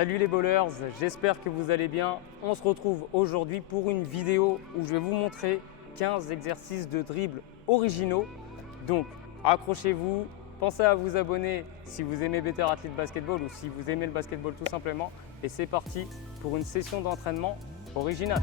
Salut les bowlers, j'espère que vous allez bien. On se retrouve aujourd'hui pour une vidéo où je vais vous montrer 15 exercices de dribble originaux. Donc accrochez-vous, pensez à vous abonner si vous aimez Better Athlete Basketball ou si vous aimez le basketball tout simplement. Et c'est parti pour une session d'entraînement originale.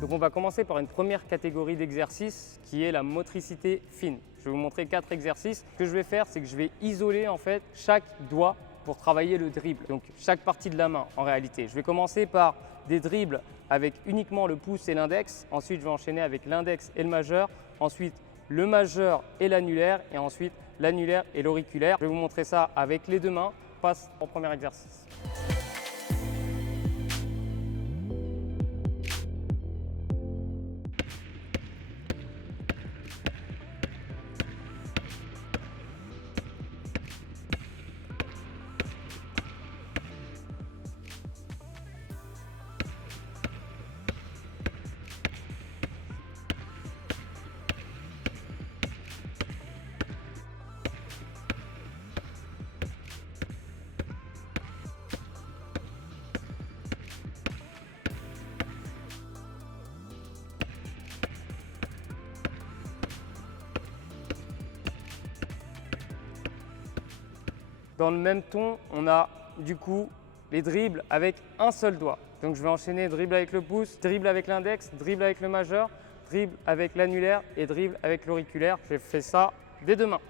Donc on va commencer par une première catégorie d'exercices qui est la motricité fine. Je vais vous montrer 4 exercices. Ce que je vais faire, c'est que je vais isoler en fait chaque doigt pour travailler le dribble. Donc chaque partie de la main en réalité. Je vais commencer par des dribbles avec uniquement le pouce et l'index. Ensuite, je vais enchaîner avec l'index et le majeur. Ensuite, le majeur et l'annulaire. Et ensuite, l'annulaire et l'auriculaire. Je vais vous montrer ça avec les deux mains. On passe au premier exercice. Dans le même ton, on a du coup les dribbles avec un seul doigt. Donc je vais enchaîner dribble avec le pouce, dribble avec l'index, dribble avec le majeur, dribble avec l'annulaire et dribble avec l'auriculaire. Je fais ça des deux mains.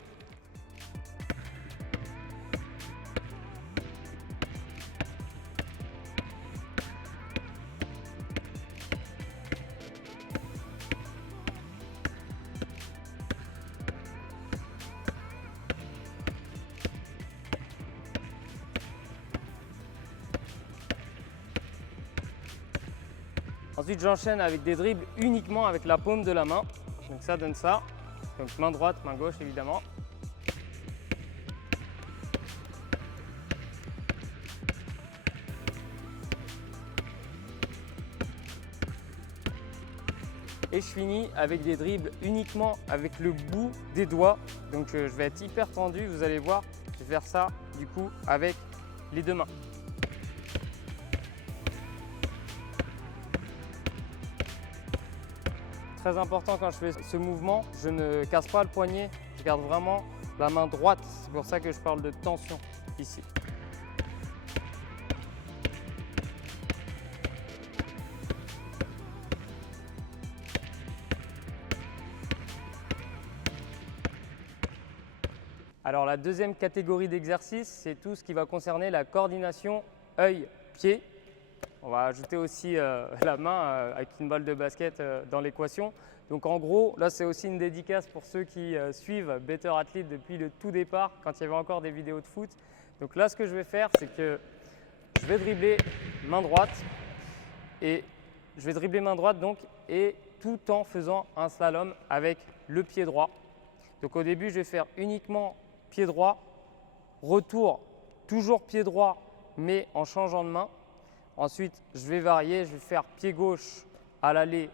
Ensuite, j'enchaîne avec des dribbles uniquement avec la paume de la main. Donc ça donne ça. Donc main droite, main gauche évidemment. Et je finis avec des dribbles uniquement avec le bout des doigts. Donc je vais être hyper tendu, vous allez voir. Je vais faire ça du coup avec les deux mains. Très important quand je fais ce mouvement, je ne casse pas le poignet, je garde vraiment la main droite. C'est pour ça que je parle de tension ici. Alors la deuxième catégorie d'exercices, c'est tout ce qui va concerner la coordination œil-pied. On va ajouter aussi la main avec une balle de basket dans l'équation. Donc en gros, là c'est aussi une dédicace pour ceux qui suivent Better Athlete depuis le tout départ, quand il y avait encore des vidéos de foot. Donc là ce que je vais faire, c'est que je vais dribbler main droite et tout en faisant un slalom avec le pied droit. Donc au début, je vais faire uniquement pied droit, retour toujours pied droit mais en changeant de main. Ensuite, je vais varier, je vais faire pied gauche à l'aller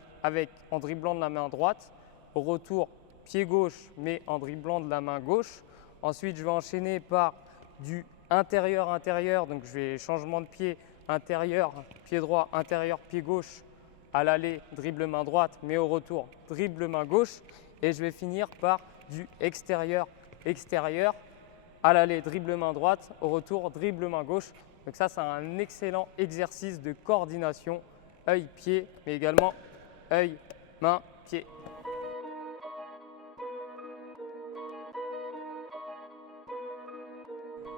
en dribblant de la main droite. Au retour, pied gauche mais en dribblant de la main gauche. Ensuite, je vais enchaîner par du intérieur-intérieur. Donc, je vais changement de pied intérieur, pied droit, intérieur, pied gauche. À l'aller, dribble main droite, mais au retour, dribble main gauche. Et je vais finir par du extérieur-extérieur. À l'aller, dribble main droite. Au retour, dribble main gauche. Donc ça, c'est un excellent exercice de coordination œil-pied, mais également œil-main-pied.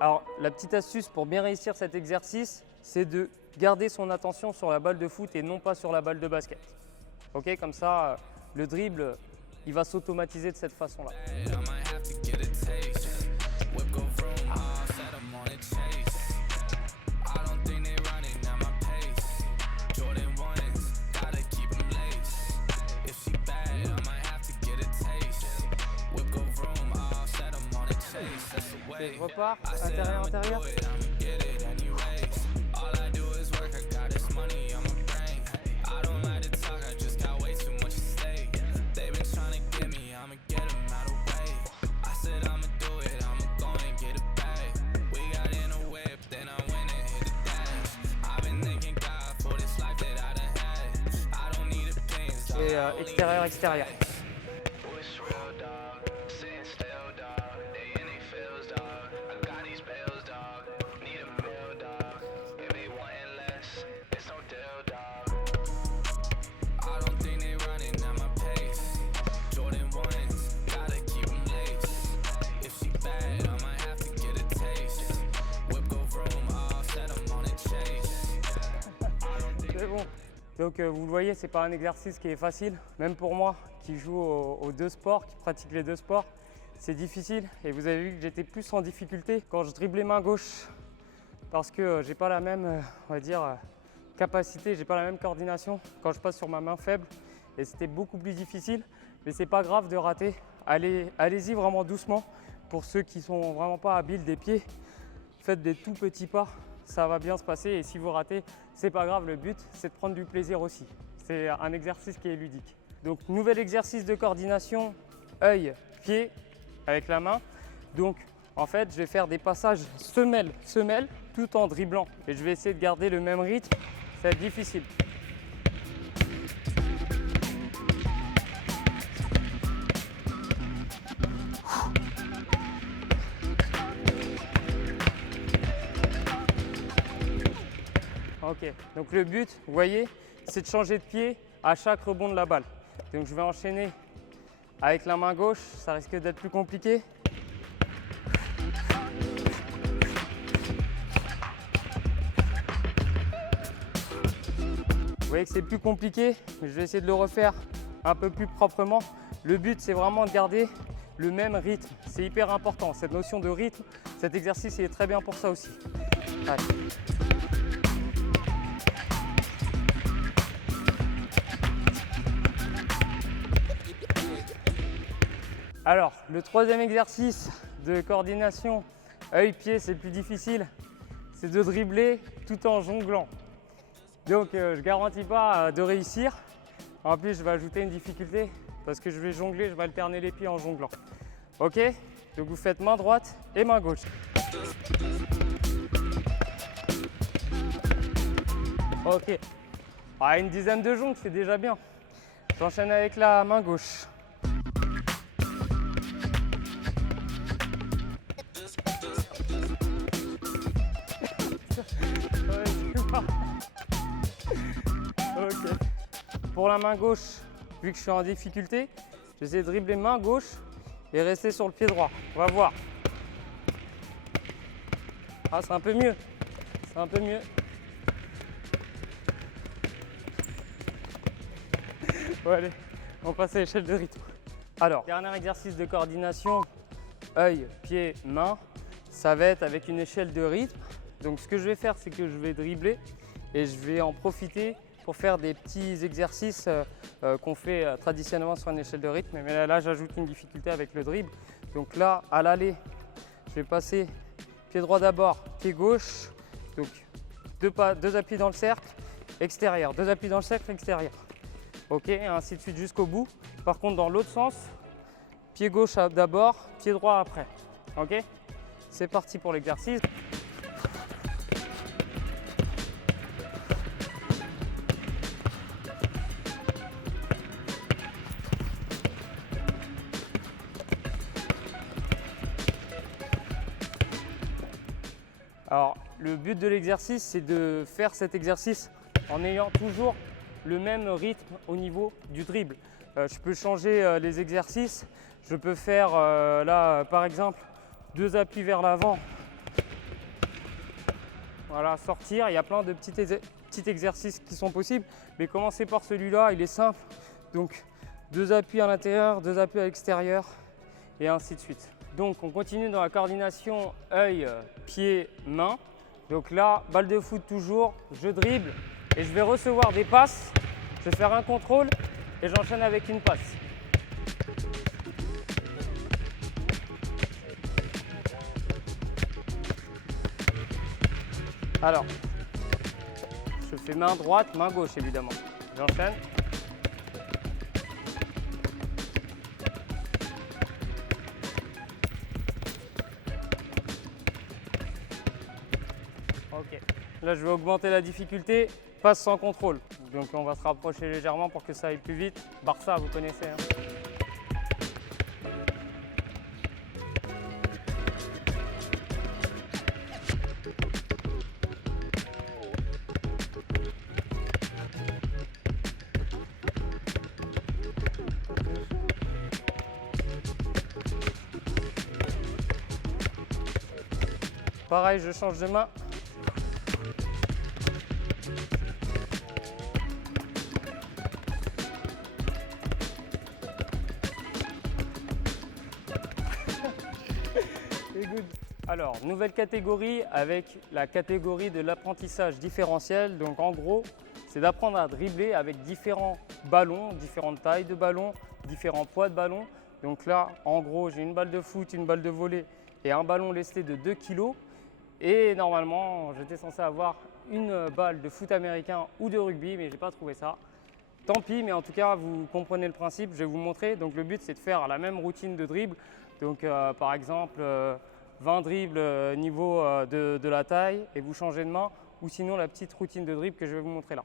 Alors, la petite astuce pour bien réussir cet exercice, c'est de garder son attention sur la balle de foot et non pas sur la balle de basket. Ok, comme ça, le dribble, il va s'automatiser de cette façon-là. Je repars, intérieur-intérieur. fais extérieur, extérieur. C'est bon. Donc vous le voyez, c'est pas un exercice qui est facile. Même pour moi qui joue aux deux sports, qui pratique les deux sports, c'est difficile. Et vous avez vu que j'étais plus en difficulté quand je driblais main gauche parce que j'ai pas la même, on va dire, capacité, j'ai pas la même coordination quand je passe sur ma main faible. Et c'était beaucoup plus difficile. Mais c'est pas grave de rater. Allez-y vraiment doucement. Pour ceux qui sont vraiment pas habiles des pieds, faites des tout petits pas. Ça va bien se passer et si vous ratez, c'est pas grave, le but c'est de prendre du plaisir aussi. C'est un exercice qui est ludique. Donc nouvel exercice de coordination, œil, pied avec la main. Donc en fait je vais faire des passages semelle tout en dribblant et je vais essayer de garder le même rythme, ça va être difficile. Ok, donc le but, vous voyez, c'est de changer de pied à chaque rebond de la balle. Donc je vais enchaîner avec la main gauche, ça risque d'être plus compliqué. Vous voyez que c'est plus compliqué, mais je vais essayer de le refaire un peu plus proprement. Le but, c'est vraiment de garder le même rythme. C'est hyper important, cette notion de rythme. Cet exercice il est très bien pour ça aussi. Allez. Alors, le troisième exercice de coordination œil-pied, c'est le plus difficile, c'est de dribbler tout en jonglant. Donc, je ne garantis pas de réussir. En plus, je vais ajouter une difficulté parce que je vais jongler, je vais alterner les pieds en jonglant. Ok? Donc, vous faites main droite et main gauche. Ok. Ah, une dizaine de jongles, c'est déjà bien. J'enchaîne avec la main gauche. Ok. Pour la main gauche, vu que je suis en difficulté, j'essaie de dribbler main gauche et rester sur le pied droit. On va voir. Ah, c'est un peu mieux. C'est un peu mieux. Bon, allez, on passe à l'échelle de rythme. Alors, dernier exercice de coordination, œil, pied, main, ça va être avec une échelle de rythme. Donc ce que je vais faire, c'est que je vais dribbler et je vais en profiter pour faire des petits exercices qu'on fait traditionnellement sur une échelle de rythme. Mais là, j'ajoute une difficulté avec le dribble. Donc là, à l'aller, je vais passer pied droit d'abord, pied gauche. Donc deux appuis dans le cercle, extérieur. Deux appuis dans le cercle, extérieur. Ok, et ainsi de suite jusqu'au bout. Par contre, dans l'autre sens, pied gauche d'abord, pied droit après. Ok, c'est parti pour l'exercice. Alors, le but de l'exercice, c'est de faire cet exercice en ayant toujours le même rythme au niveau du dribble. Je peux changer les exercices. Je peux faire là, par exemple, deux appuis vers l'avant. Voilà, sortir. Il y a plein de petits exercices qui sont possibles. Mais commencez par celui-là, il est simple. Donc, deux appuis à l'intérieur, deux appuis à l'extérieur et ainsi de suite. Donc on continue dans la coordination œil, pied, main. Donc là, balle de foot toujours, je dribble et je vais recevoir des passes. Je vais faire un contrôle et j'enchaîne avec une passe. Alors, je fais main droite, main gauche évidemment. J'enchaîne. Ok, là je vais augmenter la difficulté, passe sans contrôle. Donc on va se rapprocher légèrement pour que ça aille plus vite. Barça, vous connaissez, hein. Pareil, je change de main. Alors, nouvelle catégorie avec la catégorie de l'apprentissage différentiel. Donc en gros, c'est d'apprendre à dribbler avec différents ballons, différentes tailles de ballons, différents poids de ballons. Donc là, en gros, j'ai une balle de foot, une balle de volley et un ballon lesté de 2 kg. Et normalement, j'étais censé avoir une balle de foot américain ou de rugby, mais je n'ai pas trouvé ça. Tant pis, mais en tout cas, vous comprenez le principe, je vais vous montrer. Donc le but, c'est de faire la même routine de dribble. Donc par exemple, 20 dribbles niveau de la taille et vous changez de main. Ou sinon la petite routine de dribble que je vais vous montrer là.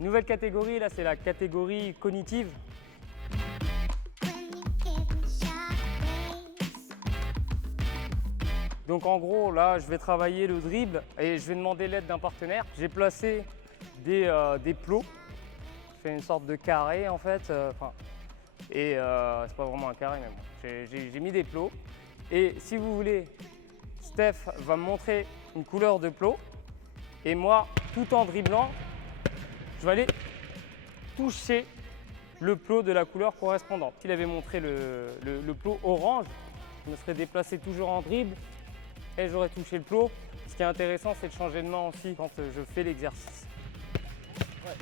Nouvelle catégorie, là c'est la catégorie cognitive. Donc en gros, là je vais travailler le dribble et je vais demander l'aide d'un partenaire. J'ai placé des plots. Je fais une sorte de carré en fait. C'est pas vraiment un carré mais bon. J'ai mis des plots. Et si vous voulez, Steph va me montrer une couleur de plot. Et moi, tout en dribblant, je vais aller toucher le plot de la couleur correspondante. S'il avait montré le plot orange, je me serais déplacé toujours en dribble et j'aurais touché le plot. Ce qui est intéressant, c'est de changer de main aussi quand je fais l'exercice. Ouais.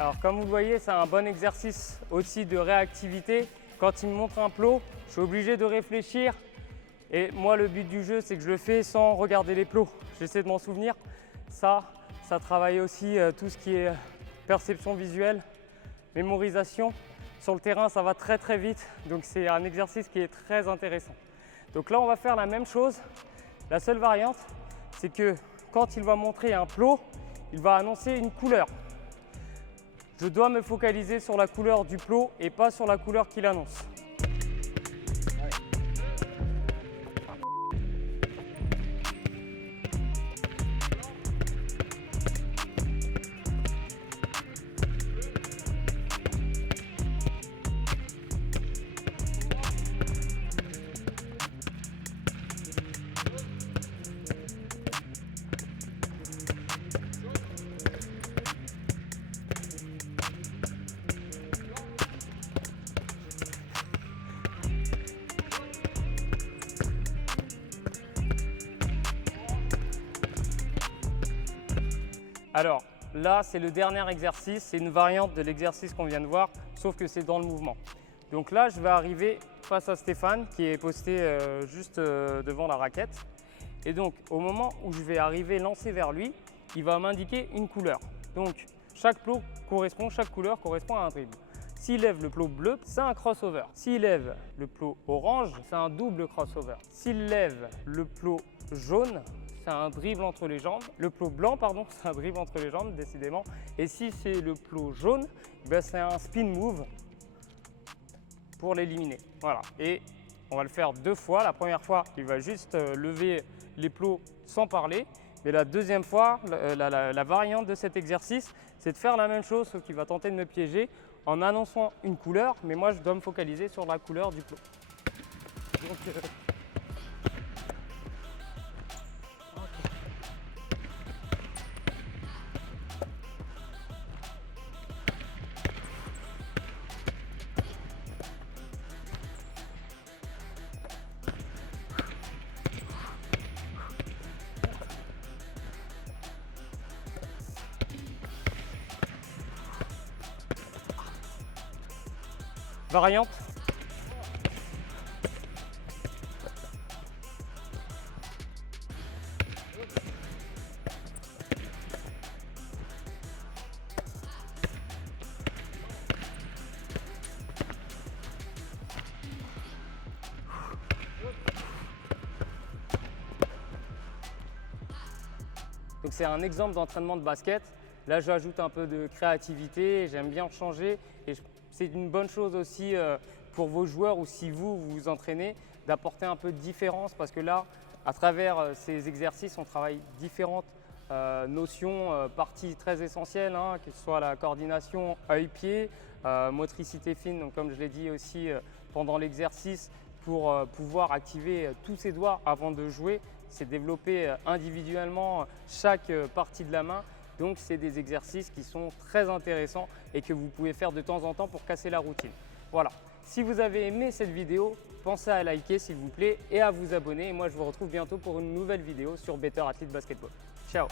Alors comme vous le voyez, c'est un bon exercice aussi de réactivité. Quand il me montre un plot, je suis obligé de réfléchir. Et moi, le but du jeu, c'est que je le fais sans regarder les plots. J'essaie de m'en souvenir. Ça travaille aussi tout ce qui est perception visuelle, mémorisation. Sur le terrain, ça va très très vite. Donc c'est un exercice qui est très intéressant. Donc là, on va faire la même chose. La seule variante, c'est que quand il va montrer un plot, il va annoncer une couleur. Je dois me focaliser sur la couleur du plot et pas sur la couleur qu'il annonce. Alors là, c'est le dernier exercice, c'est une variante de l'exercice qu'on vient de voir, sauf que c'est dans le mouvement. Donc là, je vais arriver face à Stéphane qui est posté juste devant la raquette. Et donc au moment où je vais arriver lancé vers lui, il va m'indiquer une couleur. Donc chaque couleur correspond à un dribble. S'il lève le plot bleu, c'est un crossover. S'il lève le plot orange, c'est un double crossover. S'il lève le plot jaune, c'est un dribble entre les jambes. Le plot blanc, pardon, c'est un dribble entre les jambes, décidément. Et si c'est le plot jaune, ben c'est un spin move pour l'éliminer. Voilà. Et on va le faire 2 fois. La première fois, il va juste lever les plots sans parler. Mais la deuxième fois, la variante de cet exercice, c'est de faire la même chose, sauf qu'il va tenter de me piéger en annonçant une couleur, mais moi je dois me focaliser sur la couleur du plot. Donc, variante. Donc c'est un exemple d'entraînement de basket. Là, j'ajoute un peu de créativité, j'aime bien changer et c'est une bonne chose aussi pour vos joueurs ou si vous vous entraînez d'apporter un peu de différence parce que là, à travers ces exercices, on travaille différentes notions, parties très essentielles, hein, que ce soit la coordination œil-pied, motricité fine, donc comme je l'ai dit aussi pendant l'exercice, pour pouvoir activer tous ses doigts avant de jouer, c'est développer individuellement chaque partie de la main. Donc c'est des exercices qui sont très intéressants et que vous pouvez faire de temps en temps pour casser la routine. Voilà, si vous avez aimé cette vidéo, pensez à liker s'il vous plaît et à vous abonner. Et moi je vous retrouve bientôt pour une nouvelle vidéo sur Better Athlete Basketball. Ciao!